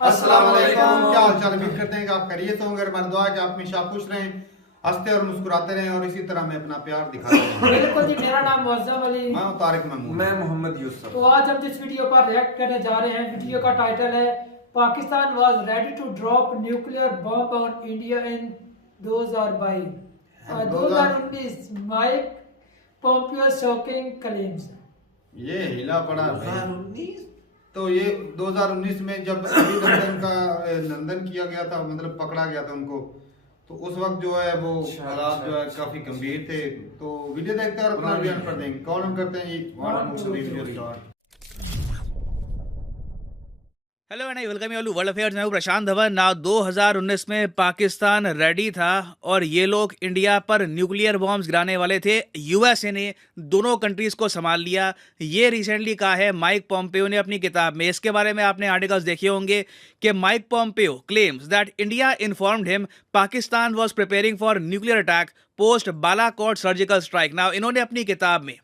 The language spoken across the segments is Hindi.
अस्सलाम वालेकुम, क्या हाल चाल। उम्मीद करते हैं कि आप खैरियत से होंगे। हमारी दुआ है कि आप हमेशा खुश रहें, हंसते और मुस्कुराते रहें और इसी तरह में अपना प्यार दिखाते रहें। बिल्कुल जी, मेरा नाम मुअज्जम अली, मैं हूं तारिक महमूद, मैं मोहम्मद यूसुफ। तो आज हम जिस वीडियो पर रिएक्ट करने जा रहे हैं, वीडियो का टाइटल है Pakistan was ready to drop nuclear bomb on India in 2019 Mike Pompeo shocking claims. ये हिला पड़ा भाई। 2019 तो ये 2019 में जब अभिनंदन का नंदन किया गया था, मतलब पकड़ा गया था उनको, तो उस वक्त जो है वो हालात जो है काफी गंभीर थे। तो वीडियो देखते हैं और अपना बयान कर देंगे। कौन करते हैं ये 1 2 3 video start. Hello and welcome you world affairs. मैं हूं प्रशांत धवन। नाउ 2019 में पाकिस्तान रेडी था और ये लोग इंडिया पर न्यूक्लियर बॉम्ब्स गिराने वाले थे। यूएसए ने दोनों कंट्रीज को संभाल लिया। ये रिसेंटली कहा है माइक पोम्पियो ने अपनी किताब में। इसके बारे में आपने आर्टिकल्स देखे होंगे कि Mike Pompeo claims that India informed him Pakistan was preparing for nuclear attack post Balakot surgical strike. Now इन्होंने अपनी किताब में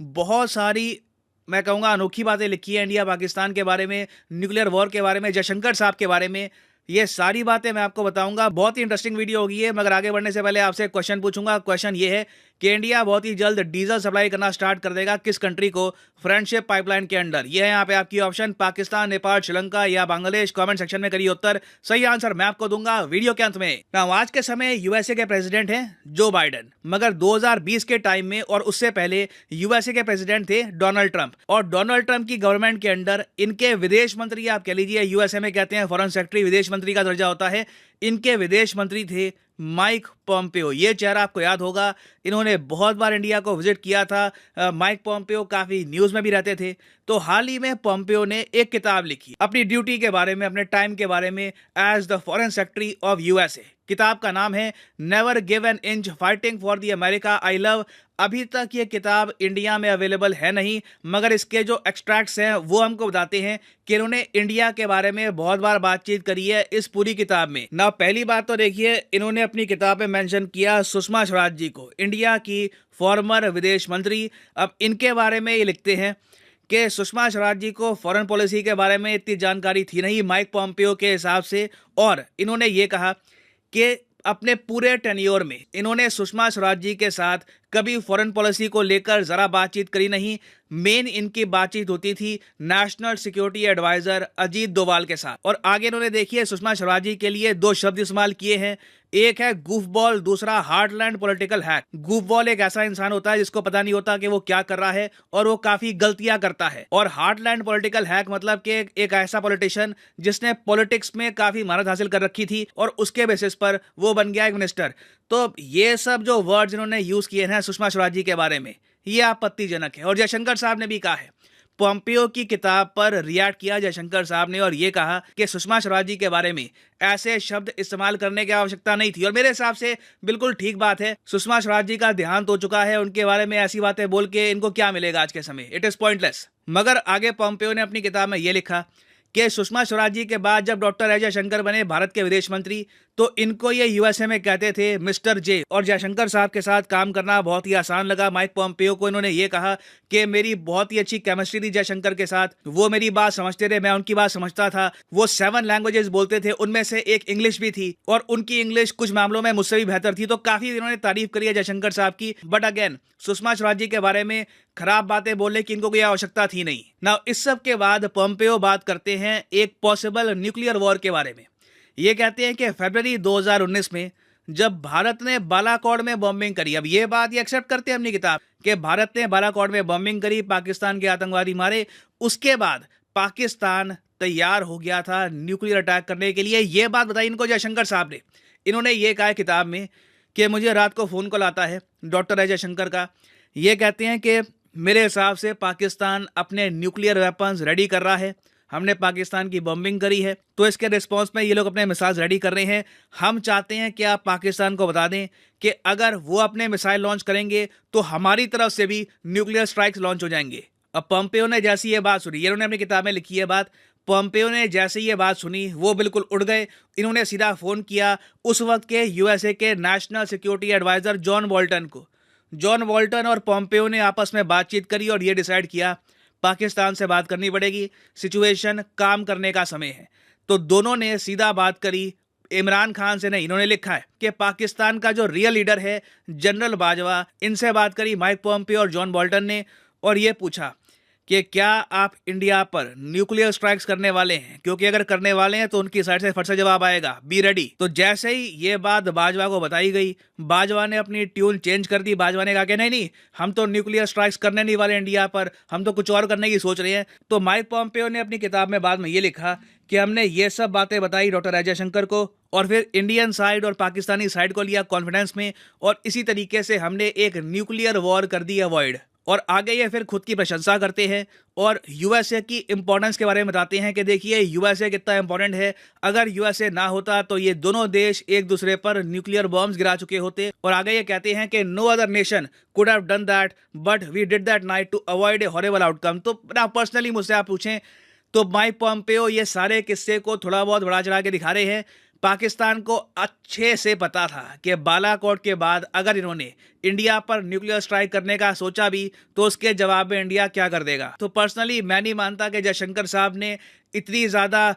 बहुत सारी, मैं कहूँगा, अनोखी बातें लिखी है इंडिया पाकिस्तान के बारे में, न्यूक्लियर वॉर के बारे में, जयशंकर साहब के बारे में। ये सारी बातें मैं आपको बताऊंगा। बहुत ही इंटरेस्टिंग वीडियो होगी है। मगर आगे बढ़ने से पहले आपसे एक क्वेश्चन पूछूंगा। क्वेश्चन ये है कि इंडिया बहुत ही जल्द डीजल सप्लाई करना स्टार्ट कर देगा किस कंट्री को फ्रेंडशिप पाइपलाइन के अंडर? ये है यहाँ पे आपकी ऑप्शन, पाकिस्तान, नेपाल, श्रीलंका या बांग्लादेश। कमेंट सेक्शन में करिए उत्तर। सही आंसर मैं आपको दूंगा वीडियो के अंत में। नाउ आज के समय यूएसए के प्रेसिडेंट हैं जो बाइडेन, मगर 2020 के टाइम में और उससे पहले यूएसए के प्रेसिडेंट थे डोनाल्ड ट्रंप। और डोनाल्ड ट्रंप की गवर्नमेंट के अंडर इनके विदेश मंत्री, आप कह लीजिए यूएसए में कहते हैं फॉरेन सेक्रेटरी, विदेश मंत्री का दर्जा होता है। इनके विदेश मंत्री थे माइक पोम्पियो। ये चेहरा आपको याद होगा, इन्होंने बहुत बार इंडिया को विजिट किया था। माइक पोम्पियो काफ़ी न्यूज़ में भी रहते थे। तो हाल ही में पोम्पियो ने एक किताब लिखी अपनी ड्यूटी के बारे में, अपने टाइम के बारे में as the foreign secretary of USA. किताब का नाम है never give an inch fighting for the America I love. अभी तक ये किताब इंडिया में अवेलेबल है नहीं, मगर इसके जो एक्सट्रैक्ट्स हैं वो हमको बताते हैं कि इन्होंने इंडिया के बारे में बहुत बार बातचीत करी है इस पूरी किताब में। ना पहली बात तो देखिए, इन्होंने अपनी किताब में मेंशन किया सुषमा स्वराज जी को, इंडिया की फॉर्मर विदेश मंत्री। अब इनके बारे में ये लिखते हैं कि सुषमा स्वराज जी को फॉरेन पॉलिसी के बारे में इतनी जानकारी थी नहीं माइक पोम्पियो के हिसाब से। और इन्होंने ये कहा कि अपने पूरे टेन्योर में इन्होंने सुषमा स्वराज जी के साथ कभी फॉरेन पॉलिसी को लेकर ज़रा बातचीत करी नहीं। मेन इनकी बातचीत होती थी national security adviser Ajit Doval के साथ। और आगे इन्होंने देखिए सुषमा स्वराज जी के लिए 2 शब्द इस्तेमाल किए हैं, एक है गूफबॉल, दूसरा हार्टलैंड पॉलिटिकल हैक। गूफबॉल एक ऐसा इंसान होता है जिसको पता नहीं होता कि वो क्या कर रहा है और वो काफी गलतियां करता है। और हार्टलैंड पॉलिटिकल हैक मतलब कि एक ऐसा पॉलिटिशियन जिसने पॉलिटिक्स में काफी महारत हासिल कर रखी थी और उसके बेसिस पर वो बन गया एक मिनिस्टर। तो ये सब जो वर्ड्स इन्होंने यूज किए हैं सुषमा स्वराज जी के बारे में, ये आपत्तिजनक है। और जयशंकर साहब ने भी कहा है, पोम्पियो की किताब पर रिएक्ट किया जयशंकर साहब ने और ये कहा कि सुषमा स्वराज जी के बारे में ऐसे शब्द इस्तेमाल करने की आवश्यकता नहीं थी। और मेरे हिसाब से बिल्कुल ठीक बात है। सुषमा स्वराज जी का देहांत हो चुका है, उनके बारे में ऐसी बातें बोल के इनको क्या मिलेगा आज के समय? It is pointless. मगर आगे पोम्पियो ने अपनी किताब में ये लिखा कि सुषमा स्वराज जी के बाद जब डॉक्टर एस जयशंकर बने भारत के विदेश मंत्री, तो इनको ये यूएसए में कहते थे मिस्टर जे। और जयशंकर साहब के साथ काम करना बहुत ही आसान लगा माइक पोम्पियो को। इन्होंने ये कहा कि मेरी बहुत ही अच्छी केमिस्ट्री थी जयशंकर के साथ, वो मेरी बात समझते थे, मैं उनकी बात समझता था। वो 7 लैंग्वेजेस बोलते थे, उनमें से एक इंग्लिश भी थी और उनकी इंग्लिश कुछ मामलों में मुझसे भी बेहतर थी। तो काफी इन्होंने तारीफ करी है जयशंकर साहब की। बट अगेन सुषमा स्वराज जी के बारे में खराब बातें बोलने की इनको कोई आवश्यकता थी नहीं। ना इस सब के बाद पोम्पियो बात करते हैं एक पॉसिबल न्यूक्लियर वॉर के बारे में। ये कहते हैं कि फरवरी 2019 में जब भारत ने बालाकोट में बॉम्बिंग करी, अब ये बात ये एक्सेप्ट करते हैं अपनी किताब कि भारत ने बालाकोट में बॉम्बिंग करी, पाकिस्तान के आतंकवादी मारे, उसके बाद पाकिस्तान तैयार हो गया था न्यूक्लियर अटैक करने के लिए। ये बात बताई इनको जयशंकर साहब ने। इन्होंने ये कहा है किताब में कि मुझे रात को फ़ोन कॉल आता है डॉक्टर एस जयशंकर का। ये कहते हैं कि मेरे हिसाब से पाकिस्तान अपने न्यूक्लियर वेपन्स रेडी कर रहा है, हमने पाकिस्तान की बॉम्बिंग करी है, तो इसके रिस्पॉन्स में ये लोग अपने मिसाइल रेडी कर रहे हैं। हम चाहते हैं कि आप पाकिस्तान को बता दें कि अगर वो अपने मिसाइल लॉन्च करेंगे तो हमारी तरफ से भी न्यूक्लियर स्ट्राइक्स लॉन्च हो जाएंगे। अब पोम्पियो ने जैसी ये बात सुनी, ये उन्होंने अपनी किताब में लिखी है बात, पोम्पियो ने जैसे ये बात सुनी वो बिल्कुल उड़ गए। इन्होंने सीधा फ़ोन किया उस वक्त के यूएसए के national security adviser John Bolton को। जॉन बोल्टन और पॉम्पेयो ने आपस में बातचीत करी और ये डिसाइड किया पाकिस्तान से बात करनी पड़ेगी, सिचुएशन काम करने का समय है। तो दोनों ने सीधा बात करी, इमरान खान से नहीं, इन्होंने लिखा है कि पाकिस्तान का जो रियल लीडर है जनरल बाजवा, इनसे बात करी माइक पॉम्पेयो और जॉन बोल्टन ने, और ये पूछा कि क्या आप इंडिया पर न्यूक्लियर स्ट्राइक्स करने वाले हैं, क्योंकि अगर करने वाले हैं तो उनकी साइड से फट से जवाब आएगा, बी रेडी। तो जैसे ही ये बात बाजवा को बताई गई, बाजवा ने अपनी ट्यून चेंज कर दी। बाजवा ने कहा कि नहीं नहीं, हम तो न्यूक्लियर स्ट्राइक्स करने नहीं वाले इंडिया पर, हम तो कुछ और करने की सोच रहे हैं। तो माइक पॉम्पेयो ने अपनी किताब में बाद में ये लिखा कि हमने ये सब बातें बताई डॉक्टर अजय शंकर को, और फिर इंडियन साइड और पाकिस्तानी साइड को लिया कॉन्फिडेंस में, और इसी तरीके से हमने एक न्यूक्लियर वॉर कर दी अवॉइड। और आगे ये फिर खुद की प्रशंसा करते हैं और यूएसए की इंपॉर्टेंस के बारे में बताते हैं कि देखिए यूएसए कितना इंपॉर्टेंट है, अगर यूएसए ना होता तो ये दोनों देश एक दूसरे पर न्यूक्लियर बॉम्ब्स गिरा चुके होते। और आगे ये कहते हैं कि no other nation could have done that but we did that night to avoid a horrible outcome. तो ना पर्सनली मुझसे आप पूछें तो माइक पॉम्पेयो ये सारे किस्से को थोड़ा बहुत बढ़ा चढ़ा के दिखा रहे हैं। पाकिस्तान को अच्छे से पता था कि बालाकोट के बाद अगर इन्होंने इंडिया पर न्यूक्लियर स्ट्राइक करने का सोचा भी तो उसके जवाब में इंडिया क्या कर देगा। तो पर्सनली मैं नहीं मानता कि जयशंकर साहब ने इतनी ज़्यादा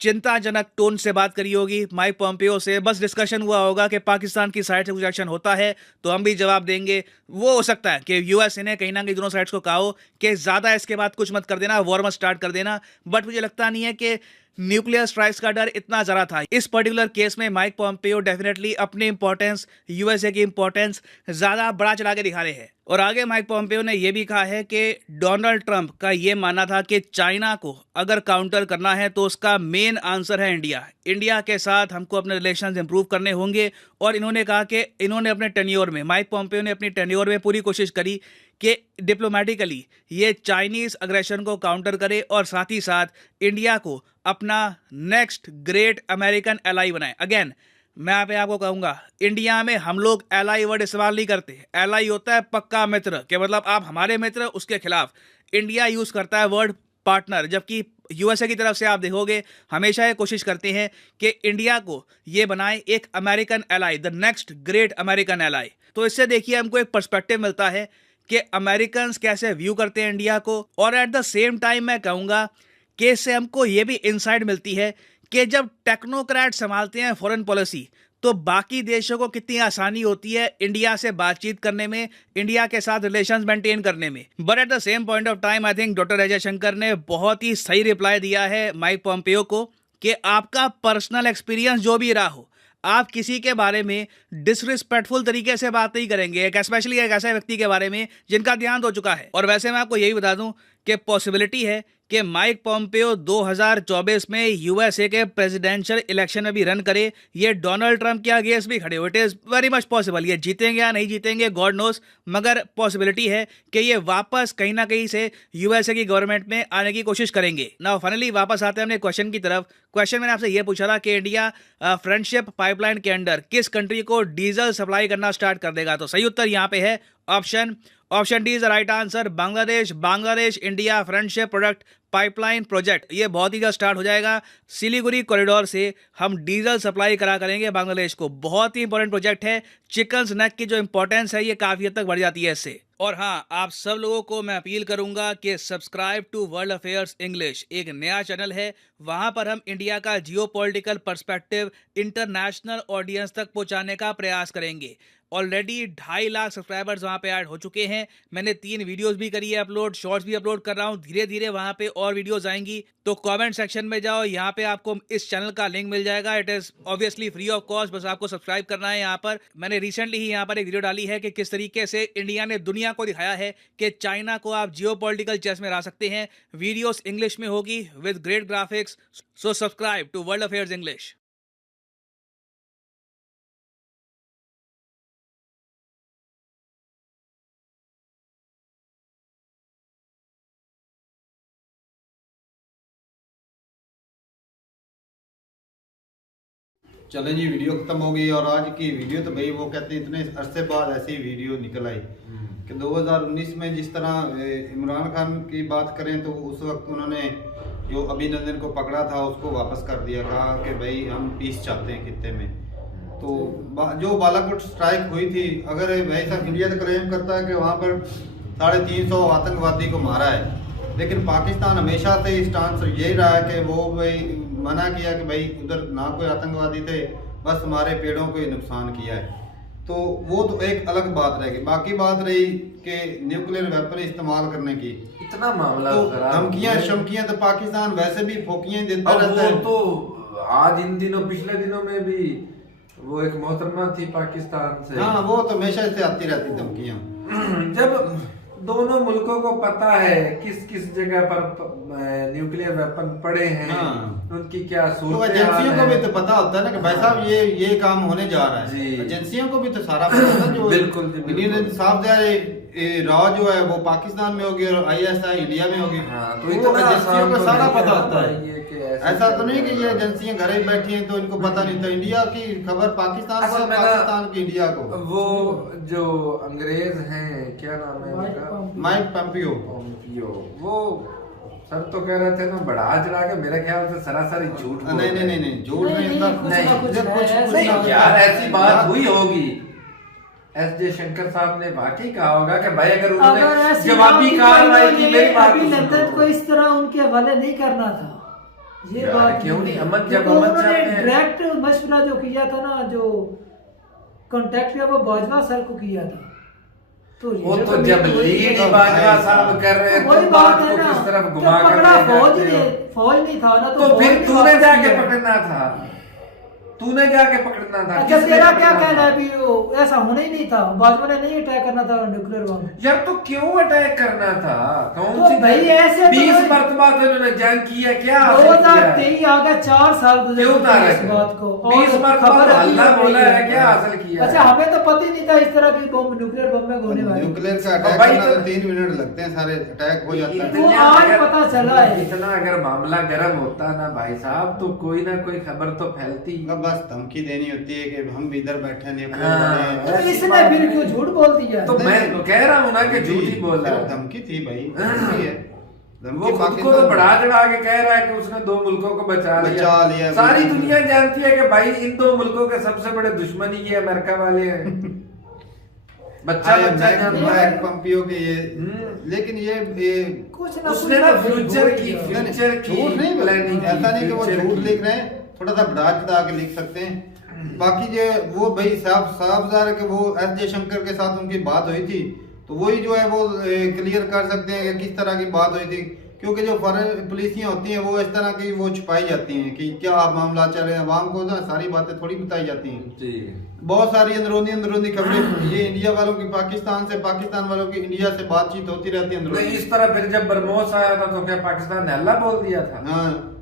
चिंताजनक टोन से बात करी होगी माइक पॉम्पेयो से। बस डिस्कशन हुआ होगा कि पाकिस्तान की साइड से कुछ एक्शन होता है तो हम भी जवाब देंगे। वो हो सकता है कि यूएसए ने कहीं ना कहीं दोनों साइड्स को कहा हो कि ज़्यादा इसके बाद कुछ मत कर देना, वॉर मत स्टार्ट कर देना। बट मुझे लगता नहीं है कि न्यूक्लियर स्ट्राइक्स का डर इतना ज़्यादा था। इस पर्टिकुलर केस में माइक पॉम्पेयो डेफिनेटली अपनी इंपॉर्टेंस, यूएसए की इंपॉर्टेंस ज़्यादा बढ़ा चढ़ा के दिखा रहे हैं। और आगे माइक पॉम्पेयो ने यह भी कहा है कि डोनाल्ड ट्रंप का ये मानना था कि चाइना को अगर काउंटर करना है तो उसका मेन आंसर है इंडिया। इंडिया के साथ हमको अपने रिलेशंस इंप्रूव करने होंगे। और इन्होंने कहा कि इन्होंने अपने टेन्योर में, माइक पॉम्पेयो ने अपनी टेन्योर में पूरी कोशिश करी कि डिप्लोमेटिकली ये चाइनीज़ अग्रेशन को काउंटर करे और साथ ही साथ इंडिया को अपना नेक्स्ट ग्रेट अमेरिकन एलाई बनाए। अगेन मैं यहाँ पे आपको कहूँगा, इंडिया में हम लोग एलाई वर्ड इस्तेमाल नहीं करते। एलाई होता है पक्का मित्र, के मतलब आप हमारे मित्र, उसके खिलाफ। इंडिया यूज़ करता है वर्ड पार्टनर, जबकि यूएसए की तरफ से आप देखोगे हमेशा ये कोशिश करते हैं कि इंडिया को ये बनाए एक American ally, the next great American ally. तो इससे देखिए हमको एक पर्सपेक्टिव मिलता है कि अमेरिकन कैसे व्यू करते हैं इंडिया को। और एट द सेम टाइम मैं कहूँगा कि इससे हमको ये भी इंसाइट मिलती है कि जब टेक्नोक्रेट संभालते हैं फॉरेन पॉलिसी तो बाकी देशों को कितनी आसानी होती है इंडिया से बातचीत करने में, इंडिया के साथ रिलेशंस मेंटेन करने में। But at the same point of time I think doctor Ajay Shankar ने बहुत ही सही रिप्लाई दिया है माइक पॉम्पेयो को कि आपका पर्सनल एक्सपीरियंस जो भी रहा हो, आप किसी के बारे में डिसरिस्पेक्टफुल तरीके से बात नहीं करेंगे, स्पेशली एक ऐसे व्यक्ति के बारे में जिनका देहांत हो चुका है। और वैसे मैं आपको यही बता दूं कि पॉसिबिलिटी है कि माइक पॉम्पेयो 2024 में यूएसए के प्रेसिडेंशियल इलेक्शन में भी रन करे, ये डोनाल्ड ट्रंप के अगेंस्ट भी खड़े हो। It is very much possible. ये जीतेंगे या नहीं जीतेंगे गॉड नोस, मगर पॉसिबिलिटी है कि ये वापस कहीं ना कहीं से यूएसए की गवर्नमेंट में आने की कोशिश करेंगे। नाउ फाइनली वापस आते हैं अपने क्वेश्चन की तरफ। क्वेश्चन मैंने आपसे ये पूछा था कि इंडिया फ्रेंडशिप पाइपलाइन के अंडर किस कंट्री को डीजल सप्लाई करना स्टार्ट कर देगा। तो सही उत्तर यहाँ पे है option D is the right answer, Bangladesh India friendship product pipeline project. ये बहुत ही जल्द स्टार्ट हो जाएगा। सिलीगुड़ी कॉरिडोर से हम डीजल सप्लाई करेंगे बांग्लादेश को। बहुत ही इंपॉर्टेंट प्रोजेक्ट है। चिकन स्नैक की जो इंपॉर्टेंस है ये काफ़ी हद तक बढ़ जाती है इससे। और हाँ, आप सब लोगों को मैं अपील करूंगा कि subscribe to World Affairs English, एक नया चैनल है। वहां पर हम इंडिया का जियोपॉलिटिकल पर्सपेक्टिव इंटरनेशनल ऑडियंस तक पहुंचाने का प्रयास करेंगे। ऑलरेडी 2.5 लाख सब्सक्राइबर्स वहाँ पे ऐड हो चुके हैं। मैंने 3 वीडियोस भी करी है अपलोड, शॉर्ट्स भी अपलोड कर रहा हूँ। धीरे धीरे वहाँ पे और वीडियोस आएंगी। तो कमेंट सेक्शन में जाओ, यहाँ पे आपको इस चैनल का लिंक मिल जाएगा। It is obviously free of cost, बस आपको सब्सक्राइब करना है। यहाँ पर मैंने रिसेंटली ही यहाँ पर एक वीडियो डाली है कि किस तरीके से इंडिया ने दुनिया को दिखाया है कि चाइना को आप जियोपॉलिटिकल चेस में हरा सकते हैं। वीडियोस इंग्लिश में होगी with great graphics. So subscribe to World Affairs English. चलें जी, वीडियो खत्म हो गई। और आज की वीडियो तो भाई वो कहते हैं इतने अरसे बाद ऐसी वीडियो निकल आई कि 2019 में जिस तरह इमरान खान की बात करें तो उस वक्त उन्होंने जो अभिनंदन को पकड़ा था उसको वापस कर दिया। कहा कि भाई हम पीस चाहते हैं खित्ते में। तो जो बालाकोट स्ट्राइक हुई थी, अगर भाई साहब इंडिया तो क्लेम करता है कि वहाँ पर 350 आतंकवादी को मारा है, लेकिन पाकिस्तान हमेशा से स्टांस यही रहा है कि वो भाई मना किया कि भाई उधर ना कोई आतंकवादी थे, बस हमारे पेड़ों को ही नुकसान किया है। तो वो तो एक अलग बात रहेगी। बाकी बात रही कि न्यूक्लियर वेपन इस्तेमाल करने की, इतना मामला तो खराब धमकियां है। शमकियां तो पाकिस्तान वैसे भी फोकियां ही देता अब रहता है। वो तो आज इन दिनों, पिछले दिनों में भी वो एक मोहतरमा थी पाकिस्तान से, हाँ, वो तो हमेशा से आती रहती धमकियां। जब दोनों मुल्कों को पता है किस किस जगह पर न्यूक्लियर वेपन पड़े हैं, हाँ। उनकी क्या तो सूरत एजेंसियों को भी तो पता होता है ना कि भाई साहब ये काम होने जा रहा जी। है। एजेंसियों को भी तो सारा पता होता है। जो बिल्कुल जी, बिल्कुल। इंडियन साफ राव जो है वो पाकिस्तान में होगी और ISI इंडिया में होगी। हाँ, तो वो इतना एजेंसियों आसान को तो सारा नहीं पता है होता ना है। ये कि ऐसे ऐसा तो नहीं कि ये एजेंसियां घर ही बैठी हैं तो इनको पता नहीं था। इंडिया की खबर पाकिस्तान को, असल में ना, पाकिस्तान की इंडिया को। वो जो अंग्रेज हैं, क्या नाम है उनका, माइक पोम्पियो। पोम्पियो, वो सर तो कह रहे थे ना बढ़ा चढ़ा के, मेरे ख्याल से सरासरी झूठ बोल नहीं रहे नहीं नहीं हैं। नहीं, झूठ नहीं, नहीं नहीं, होता। कुछ ना कुछ जब है, ऐसा नहीं, ही यार ऐसी बात हुई होगी। S.J. शंकर साहब ने वाकई कहा होगा कि भाई अगर अगर उन्होंने ऐसी जवाबी बात कार्रवाई हुई की, तो मेरी बात अभी तो लंदन सुनो। को इस तरह उनके हवाले नहीं करना था। ये यार, बात क्यों नहीं? अमन जब क्योंकि अमन उन्होंने साहब ने- डायरेक्ट मशवरा जो किया था ना, जो कांटेक्ट किया वो बाजवा सर को किया था। तो वो ये तो जब वही- लीड तो बाजवा भाई साहब कर रहे हैं वही तो बात बात है को ना, किस तरफ जब घुमा कर पकड़ा ले फौज जाते हो? फौज नहीं था ना, तो फौज फिर ने तूने वापस जाके किया। पकड़ना था, तूने जाके पकड़ना था। अच्छा, किसने तेरा पकड़ना क्या कहना है? था? अभी वो ऐसा होना ही नहीं था, बाजवा ने नहीं अटैक करना था न्यूक्लियर बम। यार तो क्यों अटैक करना था? कौन तो सी भाई ऐसे तो 20 भाई- मरतबा तो इन्होंने जंग किया, क्या हासिल किया है? 2023 आ गया, 4 साल गुजर क्यों चुके ना हैं इस रखे? बात को। 20 मरतबा खबर तो अभी अल्लाह हो बोला रही है, क्या हासिल किया अच्छा, है? हमें तो पता ही नहीं था इस तरह की बम, न्यूक्लियर बम में होने वाली। न्यूक्लियर का और अटैक भाई करना तो- तो 3 मिनट लगते हैं, सारे अटैक हो जाता है। वो आज पता चला है। इतना अगर मामला गर्म होता ना भाई साहब, तो कोई ना कोई खबर तो फैलती। अब बस धमकी देनी होती है कि हम भी इधर बैठे हैं, हाँ। तो इसने फिर क्यों झूठ बोल दिया? तो मैं तो कह रहा हूँ ना कि झूठी बोल रहा है। धमकी थी भाई, धमकी है। वो धमकी खुद को तो पाकिस्तान- बढ़ा चढ़ा के कह रहा है कि उसने 2 मुल्कों को बचा बचा लिया। सारी दुनिया जानती है कि भाई इन 2 मुल्कों के सबसे बड़े दुश्मन ही ये अमेरिका वाले हैं। बच्चा आया बच्चा जानता है। माइक पोम्पियो के ये, लेकिन ये कुछ ना उसने कुछ ना तो फ्यूचर बोल की दिया। फ्यूचर की झूठ नहीं प्लानिंग की, ऐसा नहीं कि वो फ्यूचर झूठ की। लिख रहे हैं, थोड़ा सा बढ़ा चढ़ा के लिख सकते हैं। बाकी जो वो भाई साफ साफ ज़ाहिर है कि वो S.J. शंकर के साथ उनकी बात हुई थी, तो वही जो है वो क्लियर कर सकते हैं कि किस तरह की बात हुई थी। क्योंकि जो फॉरेन पुलिसियाँ होती हैं वो इस तरह की वो छुपाई जाती हैं कि क्या मामला चल रहे हैं, आवाम को ना सारी बातें थोड़ी बताई जाती हैं। जी। बहुत सारी अंदरूनी खबरें ये इंडिया वालों की पाकिस्तान से, पाकिस्तान वालों की इंडिया से बातचीत होती रहती है तो अंदरूनी। इस तरह फिर जब बरमोस आया था तो क्या पाकिस्तान ने अल्लाह बोल दिया था? हाँ,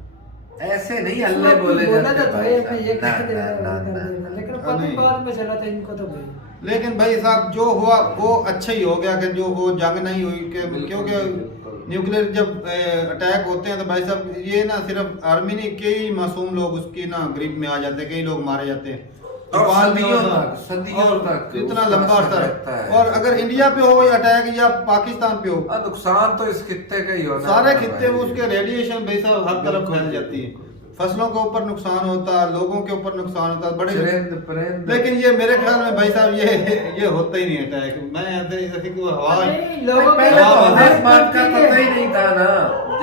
ऐसे नहीं अल्लाह उसने बोले बोला जाते था तो भाई ये साहब। ये ना, कह देना, ना, वो ना, कर ना। देना। लेकिन पता नहीं। बाद में चला था इनको तो भाई। लेकिन भाई साहब जो हुआ वो अच्छा ही हो गया कि जो वो जंग नहीं हुई कि बिल्कुल, क्योंकि बिल्कुल। न्यूक्लियर जब अटैक होते हैं तो भाई साहब ये ना सिर्फ आर्मी नहीं, कई मासूम लोग उसकी ना ग्रिप में आ जाते हैं, कई लोग मारे जाते हैं। और जापान में सदियों होता- तक, सदियों और तक इतना उसका लंबा असर अर्सा रहता है। और अगर इंडिया पे हो अटैक या पाकिस्तान पे हो, नुकसान तो इस खित्ते का ही होना सारे है खित्ते में भाई। उसके रेडिएशन भाई साहब हर तरफ फैल जाती है। फसलों के ऊपर नुकसान होता है, लोगों के ऊपर नुकसान होता है, बड़े। चरिंद परिंद। लेकिन ये मेरे ख्याल में भाई साहब ये होता ही नहीं अटैक। मैं ऐसे कि वो हवा नहीं, लोगों के पहले तो हाँ, हमें इस बात का ठीक है। पता ही नहीं था ना।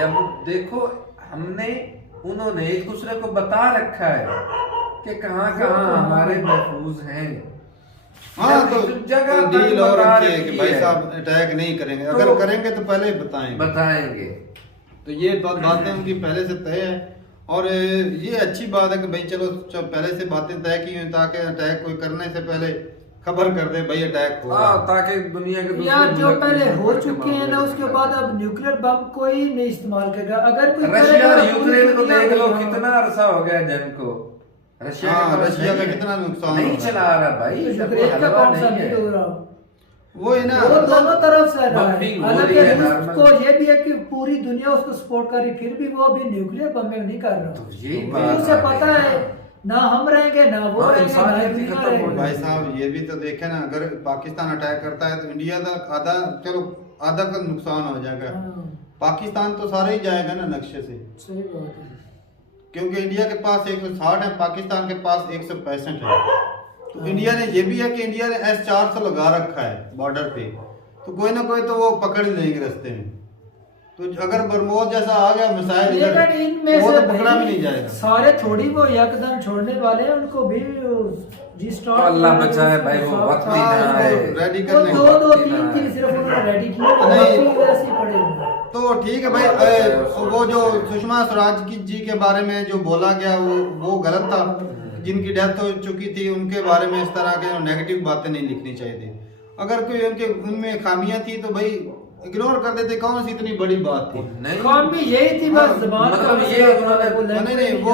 जब देखो हमने उन्होंने एक दूसरे को बता रखा है कि कहाँ कहाँ हमारे महफूज हैं। हाँ, तो जगह डील और बता रखी है कि रखी भाई है। साहब अटैक नहीं करेंगे, तो- अगर करेंगे तो पहले ही बताएंगे। बताएंगे। तो ये बातें उनकी पहले से तय है और ये अच्छी बात है कि भाई चलो पहले से बातें तय की हुई ताकि अटैक कोई करने से पहले खबर कर दे भाई अटैक होगा। हाँ, ताकि दुनिया के दूसरे यार जो मुल्क पहले में हो खबर के चुके हैं ना, मामले उसके में बाद अब न्यूक्लियर बम कोई नहीं इस्तेमाल करेगा। अगर कोई रशिया करेगा और तो पूरी यूक्रेन को दुनिया देख लो, में- कितना अरसा हो गया जंग को। रशिया हाँ, के पास रशिया का नहीं है। कितना नुकसान नहीं हो रहा है। चला रहा भाई, तो इसका कोई यूक्रेन का हलवा कौन सा नहीं नहीं है। हो रहा? वो है ना, वो दोनों तरफ से रहा है। बम्बिंग हो हालांकि रही है रूस नॉर्मल। को ये भी है कि पूरी दुनिया उसको सपोर्ट कर रही, फिर भी वो अभी न्यूक्लियर बम्बिंग नहीं कर रहा। तो यही तो बात उसे आ पता गई। है ना हम रहेंगे ना वो हाँ, रहेंगे ना इंसानियत ही दुनिया खत्म हो रहेगी। भाई साहब ये भी तो देखे ना, अगर पाकिस्तान अटैक करता है तो इंडिया का आधा, चलो आधा का नुकसान हो जाएगा। हाँ, पाकिस्तान तो सारा ही जाएगा ना नक्शे से, सही बात है। क्योंकि इंडिया के पास 160 है, पाकिस्तान के पास 165 है। तो इंडिया ने ये भी है कि इंडिया ने S-400 लगा रखा है बॉर्डर पे, तो कोई ना कोई तो वो पकड़ ही लेंगे रास्ते में। तो अगर बरमोस जैसा आ गया मिसाइल लेकिन इनमें वो से तो पकड़ा भी भाई नहीं जाएगा। सारे थोड़ी वो एकदम छोड़ने वाले हैं, उनको भी रिस्टार्ट तो अल्लाह बचाए भाई, वो वक्त भी ना आए। रेडी वो करने दो का। तीन थी सिर्फ उन्होंने रेडी की, नहीं। बाकी वैसे ही पड़े हुए हैं। तो ठीक है भाई, वो जो सुषमा स्वराज जी के बारे में जो बोला गया वो गलत था। जिनकी डेथ हो चुकी थी उनके बारे में इस तरह के नेगेटिव बातें नहीं लिखनी चाहिए थी। अगर कोई उनमें खामियां थी तो भाई इग्नोर कर देते, कौन सी इतनी बड़ी बात थी। नहीं कौन भी यही थी बस, जबान मतलब ये उन्होंने नहीं वो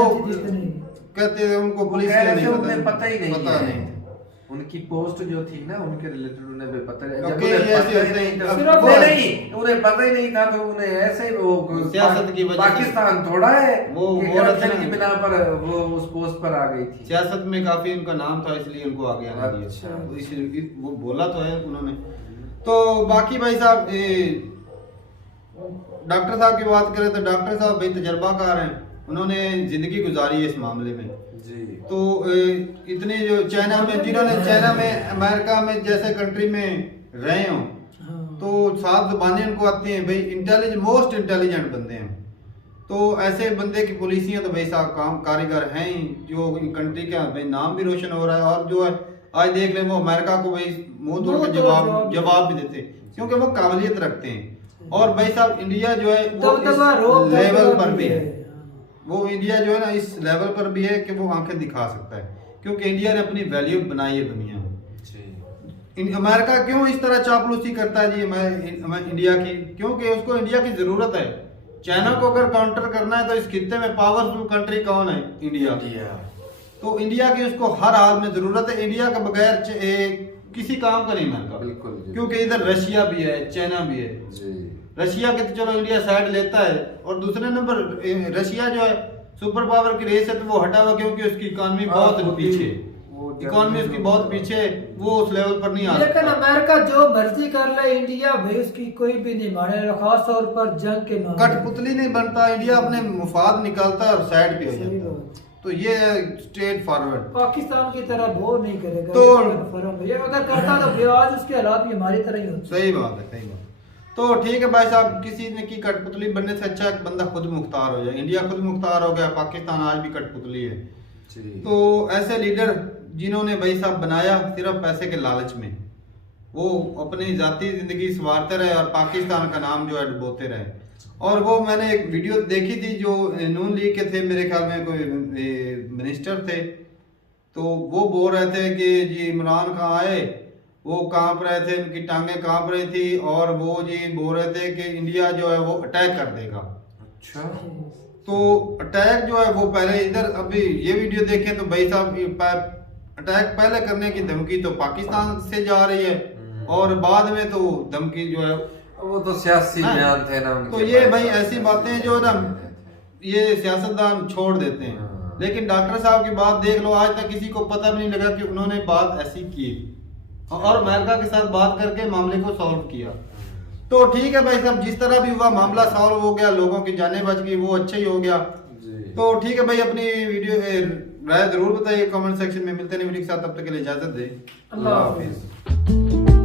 कहते थे उनको पुलिस कह ने रहे थे, नहीं उन्हें पता ही नहीं पता है। नहीं। उनकी पोस्ट जो थी ना उनके रिलेटेड उन्हें भी पता नहीं, जब क्योंकि उन्हें ये पता ही ऐसे नहीं था, सिर्फ नहीं उन्हें पता ही नहीं था, तो उन्हें ऐसे ही वो सियासत की वजह से- पाकिस्तान थोड़ा है वो कि रहते करप्शन हैं। की बिना पर वो उस पोस्ट पर आ गई थी। सियासत में काफी उनका नाम था इसलिए उनको आगे आने दिया। अच्छा। तो इसलिए वो बोला तो है उन्होंने। तो बाकी भाई साहब डॉक्टर साहब की बात करें तो डॉक्टर साहब भाई तजर्बाकार हैं, उन्होंने जिंदगी गुजारी है इस मामले में। जी तो इतने जो चाइना में, जिन्होंने चाइना में अमेरिका में जैसे कंट्री में रहे हो, तो 7 ज़ुबानें उनको आती हैं भाई, मोस्ट इंटेलिजेंट बंदे हैं। तो ऐसे बंदे की पुलिसियां तो भाई साहब काम कारीगर हैं ही, जो कंट्री का भाई नाम भी रोशन हो रहा है। और जो है आज देख लें वो अमेरिका को भाई मुंह तोड़ के जवाब भी देते हैं, क्योंकि वो काबिलियत रखते हैं। और भाई साहब इंडिया जो है वो इस लेवल पर भी है, वो इंडिया जो है ना इस लेवल पर भी है कि वो आंखें दिखा सकता है, क्योंकि इंडिया ने अपनी वैल्यू बनाई है दुनिया में। अमेरिका क्यों इस तरह चापलूसी करता है जी मैं इंडिया की, क्योंकि उसको इंडिया की जरूरत है। चाइना को अगर काउंटर करना है तो इस खित्ते में पावरफुल कंट्री कौन है? इंडिया। तो इंडिया की उसको हर हाल में जरूरत है। इंडिया के बगैर किसी काम का नहीं अमेरिका, बिल्कुल, क्योंकि इधर रशिया भी है, चाइना भी है। रशिया के तो चलो इंडिया साइड लेता है, और दूसरे नंबर रशिया जो है सुपर पावर की रेस है तो वो हटा हुआ, क्योंकि उसकी इकोनॉमी बहुत पीछे, इकोनॉमी उसकी बहुत पीछे, वो उस लेवल पर नहीं आ लेकिन सकता। अमेरिका जो मर्जी कर ले, इंडिया भाई उसकी कोई भी नहीं माने, खास तौर पर जंग के मामले में। कठपुतली नहीं बनता, इंडिया अपने मुफाद निकालता है और साइड पे हो जाता है। तो ये स्ट्रेट फॉरवर्ड पाकिस्तान की तरह वो नहीं करेगा। तो ये अगर करता तो आज उसके हालात भी हमारी तरह ही होते। सही बात है, सही बात। तो ठीक है भाई साहब, किसी ने की कठपुतली बनने से अच्छा एक बंदा खुद मुख्तार हो जाए। इंडिया खुद मुख्तार हो गया, पाकिस्तान आज भी कठपुतली है। तो ऐसे लीडर जिन्होंने भाई साहब बनाया सिर्फ पैसे के लालच में, वो अपनी जाती जिंदगी संवारते रहे और पाकिस्तान का नाम जो है डुबोते रहे। और वो मैंने एक वीडियो देखी थी जो नून लीग के थे, मेरे ख्याल में कोई मिनिस्टर थे, तो वो बोल रहे थे कि जी इमरान खान आए, वो कांप रहे थे, उनकी टांगें कांप रही थी, और वो जी बोल रहे थे कि इंडिया जो है वो अटैक कर देगा। अच्छा, तो अटैक जो है वो पहले इधर, अभी ये वीडियो देखें तो भाई साहब अटैक पहले करने की धमकी तो पाकिस्तान से जा रही है, और बाद में तो धमकी जो है वो तो सियासी बयान थे ना उनके। तो ये भाई ऐसी बातें जो ना ये सियासतदान छोड़ देते हैं। लेकिन डॉक्टर साहब की बात देख लो, आज तक किसी को पता भी नहीं लगा कि उन्होंने बात ऐसी की और अमेरिका के साथ बात करके मामले को सॉल्व किया। तो ठीक है भाई साहब, जिस तरह भी हुआ मामला सॉल्व हो गया, लोगों की जानें बच गई, वो अच्छा ही हो गया। तो ठीक है भाई, अपनी वीडियो राय जरूर बताइए कमेंट सेक्शन में। मिलते हैं वीडियो के साथ, तब तक के लिए इजाजत दें। अल्लाह हाफिज।